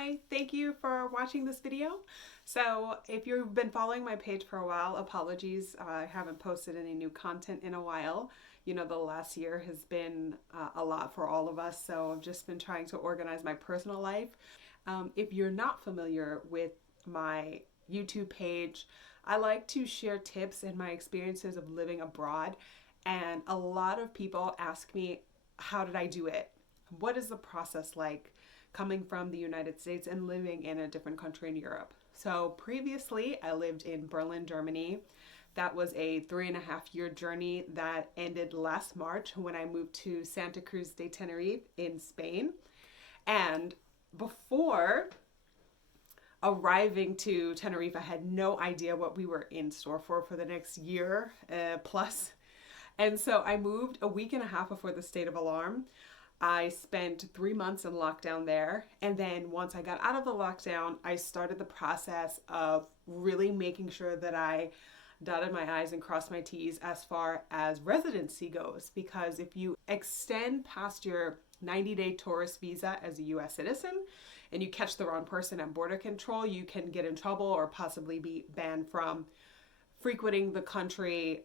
Hi, thank you for watching this video. So if you've been following my page for a while, apologies, I haven't posted any new content in a while. You know, the last year has been a lot for all of us, so I've just been trying to organize my personal life. If you're not familiar with my YouTube page, I like to share tips and my experiences of living abroad, and a lot of people ask me, how did I do it? What is the process like coming from the United States and living in a different country in Europe? So previously, I lived in Berlin, Germany. That was a 3.5 year journey that ended last March when I moved to Santa Cruz de Tenerife in Spain. And before arriving to Tenerife, I had no idea what we were in store for the next year plus. And so I moved a week and a half before the state of alarm. I spent 3 months in lockdown there. And then once I got out of the lockdown, I started the process of really making sure that I dotted my I's and crossed my T's as far as residency goes. Because if you extend past your 90-day tourist visa as a US citizen and you catch the wrong person at border control, you can get in trouble or possibly be banned from frequenting the country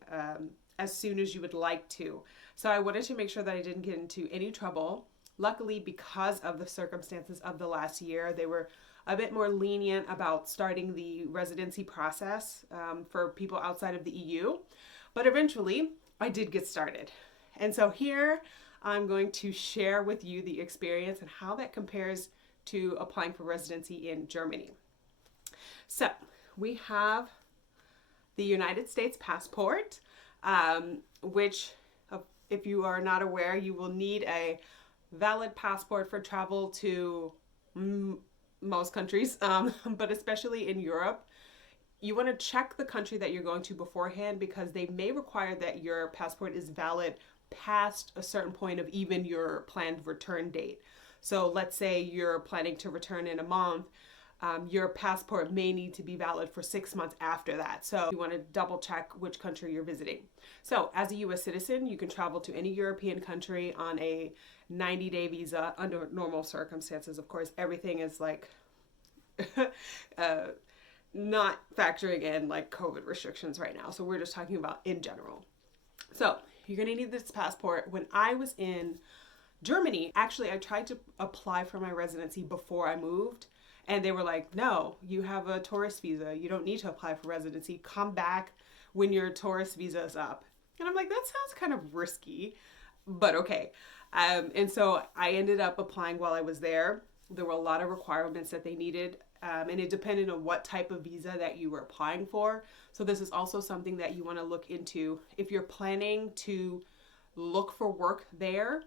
as soon as you would like to. So I wanted to make sure that I didn't get into any trouble. Luckily, because of the circumstances of the last year, they were a bit more lenient about starting the residency process for people outside of the EU. But eventually, I did get started. And so here, I'm going to share with you the experience and how that compares to applying for residency in Germany. So we have the United States passport, which, if you are not aware, you will need a valid passport for travel to most countries, but especially in Europe. You want to check the country that you're going to beforehand, because they may require that your passport is valid past a certain point of even your planned return date. So let's say you're planning to return in a month. Your passport may need to be valid for 6 months after that. So you want to double check which country you're visiting. So as a US citizen, you can travel to any European country on a 90-day visa under normal circumstances. Of course, everything is like not factoring in like COVID restrictions right now. So we're just talking about in general. So you're going to need this passport. When I was in Germany, actually, I tried to apply for my residency before I moved. And they were like, no, you have a tourist visa. You don't need to apply for residency. Come back when your tourist visa is up. And I'm like, that sounds kind of risky, but okay. And so I ended up applying while I was there. There were a lot of requirements that they needed, and it depended on what type of visa that you were applying for. So this is also something that you want to look into. If you're planning to look for work there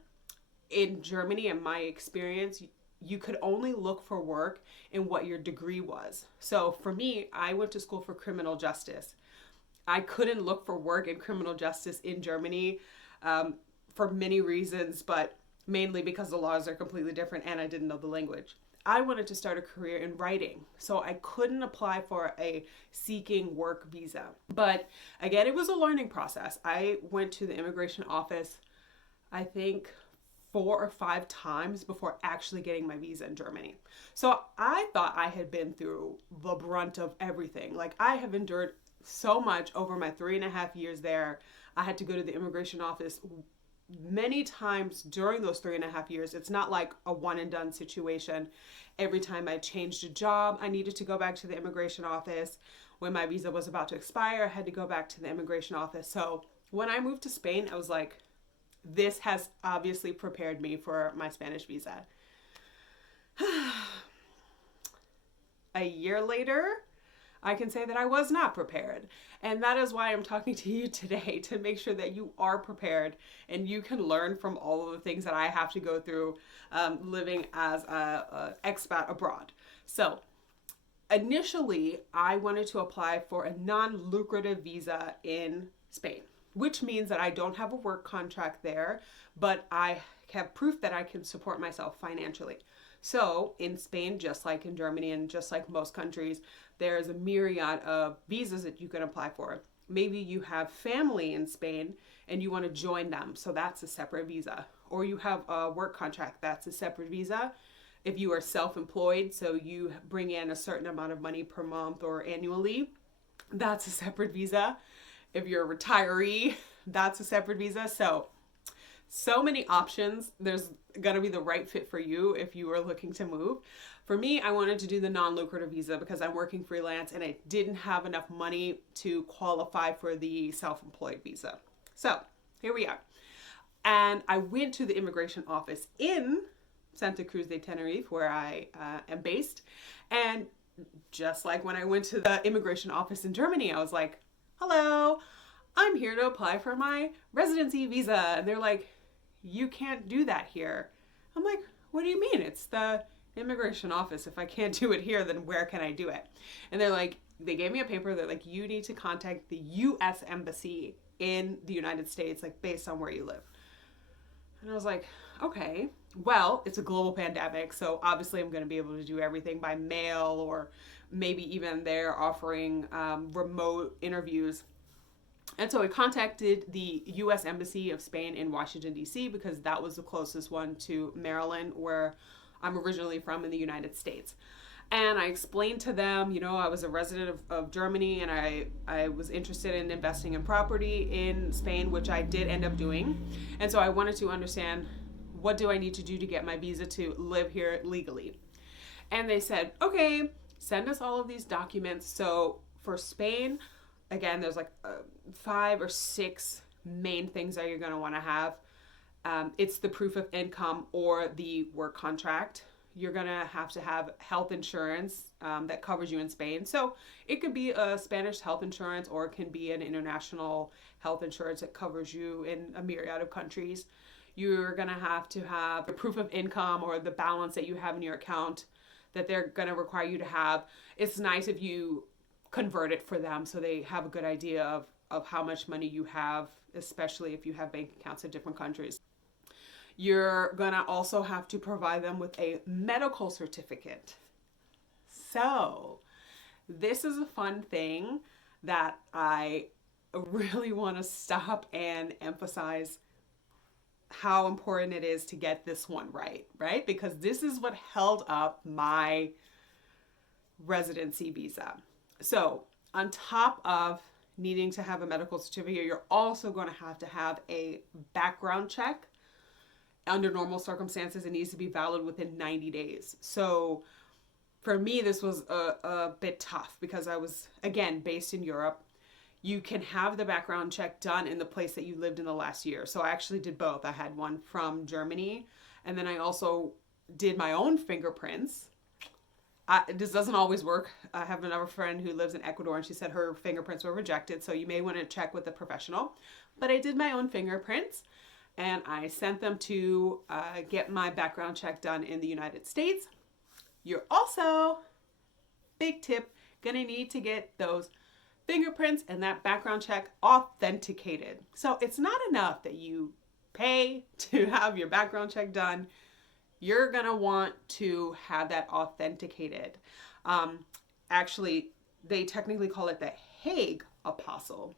in Germany, in my experience, you could only look for work in what your degree was. So for me, I went to school for criminal justice. I couldn't look for work in criminal justice in Germany for many reasons, but mainly because the laws are completely different and I didn't know the language. I wanted to start a career in writing, so I couldn't apply for a seeking work visa. But again, it was a learning process. I went to the immigration office, I think 4 or 5 times before actually getting my visa in Germany. So I thought I had been through the brunt of everything. Like, I have endured so much over my 3.5 years there. I had to go to the immigration office many times during those 3.5 years. It's not like a one and done situation. Every time I changed a job, I needed to go back to the immigration office. When my visa was about to expire, I had to go back to the immigration office. So when I moved to Spain, I was like, this has obviously prepared me for my Spanish visa. A year later, I can say that I was not prepared. And that is why I'm talking to you today, to make sure that you are prepared and you can learn from all of the things that I have to go through living as an expat abroad. So initially, I wanted to apply for a non-lucrative visa in Spain, which means that I don't have a work contract there, but I have proof that I can support myself financially. So in Spain, just like in Germany and just like most countries, there's a myriad of visas that you can apply for. Maybe you have family in Spain and you want to join them, so that's a separate visa. Or you have a work contract, that's a separate visa. If you are self-employed, so you bring in a certain amount of money per month or annually, that's a separate visa. If you're a retiree, that's a separate visa. So many options. There's gonna be the right fit for you if you are looking to move. For me, I wanted to do the non-lucrative visa because I'm working freelance and I didn't have enough money to qualify for the self-employed visa. So here we are. And I went to the immigration office in Santa Cruz de Tenerife, where I am based. And just like when I went to the immigration office in Germany, I was like, hello, I'm here to apply for my residency visa. And they're like, you can't do that here. I'm like, what do you mean? It's the immigration office. If I can't do it here, then where can I do it? And they're like, they gave me a paper. They're like, you need to contact the U.S. Embassy in the United States, like based on where you live. And I was like, okay, well, it's a global pandemic, so obviously I'm going to be able to do everything by mail, or maybe even they're offering remote interviews. And so I contacted the U.S. Embassy of Spain in Washington, D.C., because that was the closest one to Maryland, where I'm originally from in the United States. And I explained to them, you know, I was a resident of Germany, and I was interested in investing in property in Spain, which I did end up doing. And so I wanted to understand, what do I need to do to get my visa to live here legally? And they said, okay, send us all of these documents. So for Spain, again, there's like 5 or 6 main things that you're going to want to have. It's the proof of income or the work contract. You're going to have health insurance that covers you in Spain. So it could be a Spanish health insurance, or it can be an international health insurance that covers you in a myriad of countries. You're going to have a proof of income, or the balance that you have in your account that they're going to require you to have. It's nice if you convert it for them so they have a good idea of how much money you have, especially if you have bank accounts in different countries. You're gonna also have to provide them with a medical certificate. So this is a fun thing that I really want to stop and emphasize how important it is to get this one right? Because this is what held up my residency visa. So on top of needing to have a medical certificate, you're also going to have a background check. Under normal circumstances, it needs to be valid within 90 days. So for me, this was a bit tough because I was, again, based in Europe. You can have the background check done in the place that you lived in the last year. So I actually did both. I had one from Germany, and then I also did my own fingerprints. This doesn't always work. I have another friend who lives in Ecuador, and she said her fingerprints were rejected. So you may want to check with a professional. But I did my own fingerprints, and I sent them to get my background check done in the United States. You're also, big tip, gonna need to get those fingerprints and that background check authenticated. So it's not enough that you pay to have your background check done. You're gonna want to have that authenticated. Actually, they technically call it the Hague Apostle.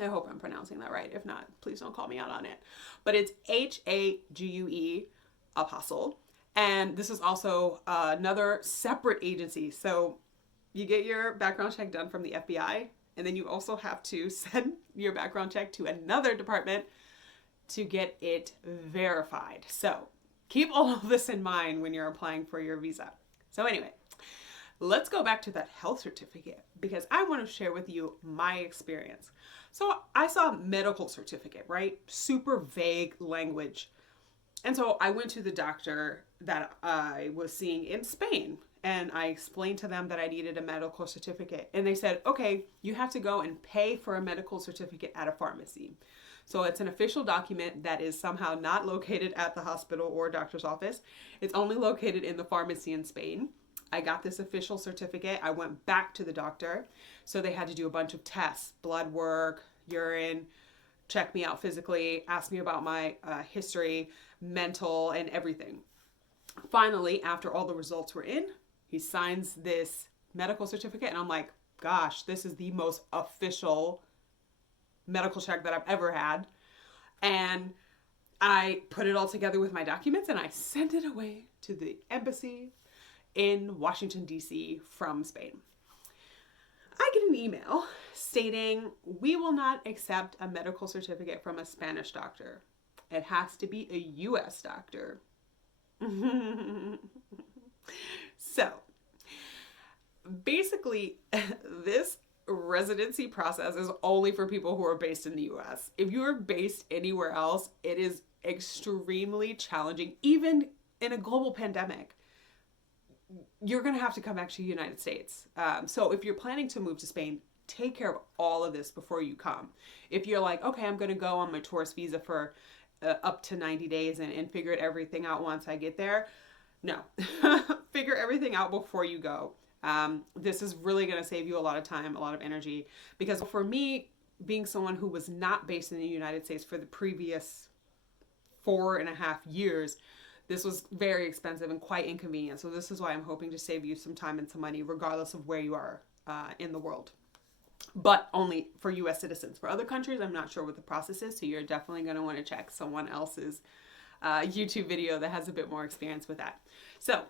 I hope I'm pronouncing that right. If not, please don't call me out on it. But it's Hague Apostle. And this is also another separate agency. So you get your background check done from the FBI, and then you also have to send your background check to another department to get it verified. So keep all of this in mind when you're applying for your visa. So anyway, let's go back to that health certificate, because I want to share with you my experience. So I saw medical certificate, right? Super vague language. And so I went to the doctor that I was seeing in Spain, and I explained to them that I needed a medical certificate. And they said, okay, you have to go and pay for a medical certificate at a pharmacy. So it's an official document that is somehow not located at the hospital or doctor's office. It's only located in the pharmacy in Spain. I got this official certificate. I went back to the doctor. So they had to do a bunch of tests, blood work, urine, check me out physically, ask me about my history, mental, and everything. Finally, after all the results were in, he signs this medical certificate, and I'm like, gosh, this is the most official medical check that I've ever had. And I put it all together with my documents, and I sent it away to the embassy in Washington, D.C. from Spain. I get an email stating we will not accept a medical certificate from a Spanish doctor. It has to be a U.S. doctor. So, basically, this residency process is only for people who are based in the US. If you are based anywhere else, it is extremely challenging. Even in a global pandemic, you're going to have to come back to the United States. So if you're planning to move to Spain, take care of all of this before you come. If you're like, okay, I'm going to go on my tourist visa for up to 90 days and figure everything out once I get there, no. Figure everything out before you go. This is really going to save you a lot of time, a lot of energy. Because for me, being someone who was not based in the United States for the previous 4.5 years, this was very expensive and quite inconvenient. So this is why I'm hoping to save you some time and some money, regardless of where you are in the world. But only for US citizens. For other countries, I'm not sure what the process is. So you're definitely going to want to check someone else's YouTube video that has a bit more experience with that. So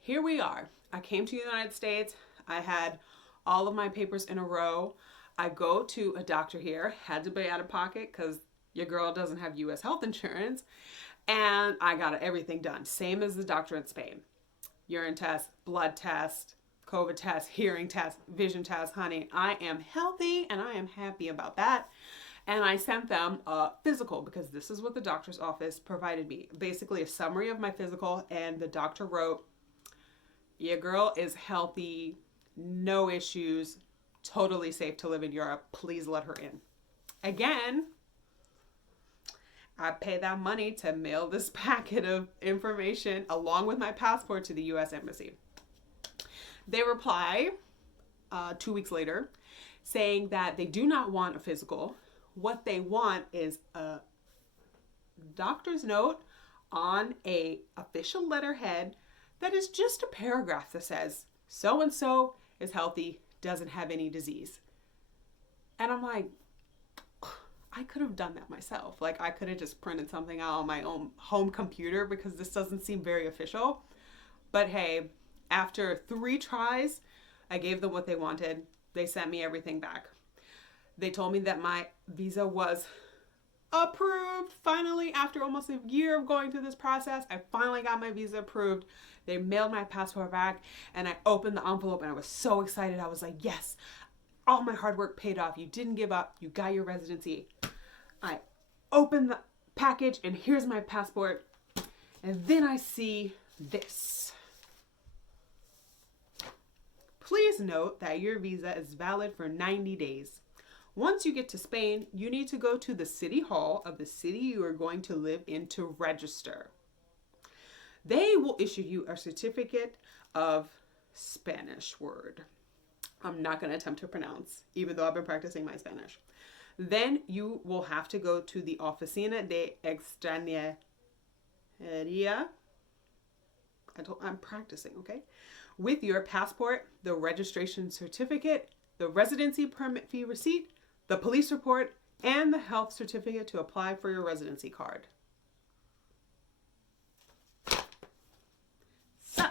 here we are. I came to the United States. I had all of my papers in a row. I go to a doctor here, had to pay out of pocket because your girl doesn't have US health insurance. And I got everything done. Same as the doctor in Spain. Urine test, blood test, COVID test, hearing test, vision test. Honey, I am healthy and I am happy about that. And I sent them a physical because this is what the doctor's office provided me. Basically a summary of my physical, and the doctor wrote, your girl is healthy, no issues, totally safe to live in Europe. Please let her in. Again, I pay that money to mail this packet of information along with my passport to the US Embassy. They reply 2 weeks later saying that they do not want a physical. What they want is a doctor's note on a official letterhead that is just a paragraph that says, so-and-so is healthy, doesn't have any disease. And I'm like, I could have done that myself. Like, I could have just printed something out on my own home computer because this doesn't seem very official. But hey, after 3 tries, I gave them what they wanted. They sent me everything back. They told me that my visa was approved. Finally, after almost a year of going through this process, I finally got my visa approved. They mailed my passport back and I opened the envelope and I was so excited. I was like, yes, all my hard work paid off. You didn't give up. You got your residency. I opened the package and here's my passport. And then I see this. Please note that your visa is valid for 90 days. Once you get to Spain, you need to go to the city hall of the city you are going to live in to register. They will issue you a certificate of Spanish word. I'm not going to attempt to pronounce, even though I've been practicing my Spanish. Then you will have to go to the Oficina de Extranjería. I'm practicing, okay? With your passport, the registration certificate, the residency permit fee receipt, the police report, and the health certificate to apply for your residency card. So,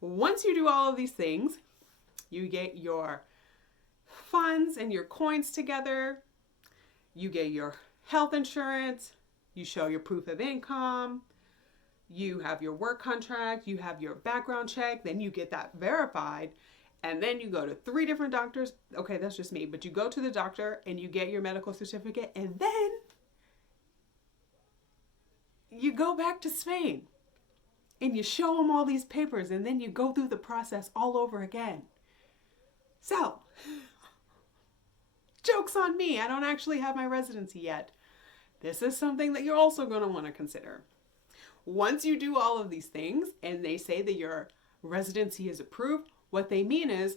once you do all of these things, you get your funds and your coins together, you get your health insurance, you show your proof of income, you have your work contract, you have your background check, then you get that verified, and then you go to 3 different doctors. Okay, that's just me, but you go to the doctor and you get your medical certificate, and then you go back to Spain and you show them all these papers, and then you go through the process all over again. So, joke's on me, I don't actually have my residency yet. This is something that you're also going to want to consider. Once you do all of these things and they say that your residency is approved, what they mean is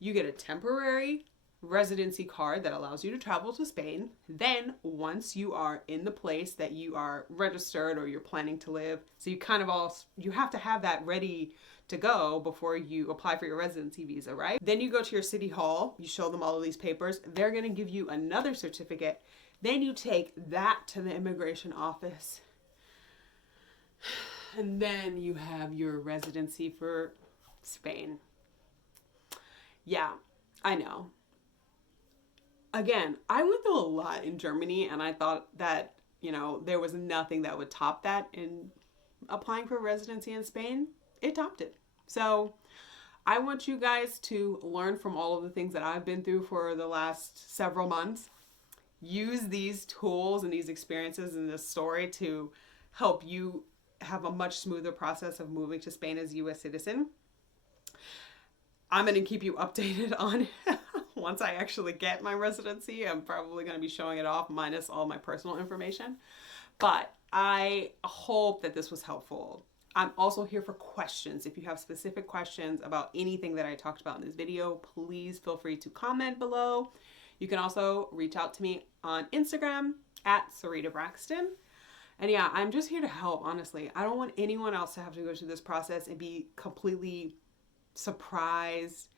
you get a temporary residency card that allows you to travel to Spain. Then once you are in the place that you are registered or you're planning to live, so you have to have that ready to go before you apply for your residency visa, right? Then you go to your city hall, you show them all of these papers, they're going to give you another certificate. Then you take that to the immigration office. And then you have your residency for Spain. Yeah, I know. Again, I went through a lot in Germany and I thought that, there was nothing that would top that in applying for residency in Spain. It topped it. So I want you guys to learn from all of the things that I've been through for the last several months. Use these tools and these experiences in this story to help you have a much smoother process of moving to Spain as a U.S. citizen. I'm going to keep you updated on once I actually get my residency. I'm probably going to be showing it off minus all my personal information. But I hope that this was helpful. I'm also here for questions. If you have specific questions about anything that I talked about in this video, please feel free to comment below. You can also reach out to me on Instagram at Sarita Braxton. And yeah, I'm just here to help, honestly. I don't want anyone else to have to go through this process and be completely surprised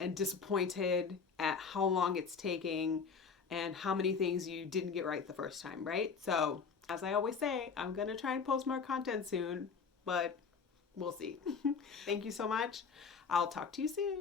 and disappointed at how long it's taking and how many things you didn't get right the first time, right? So, as I always say, I'm going to try and post more content soon, but we'll see. Thank you so much. I'll talk to you soon.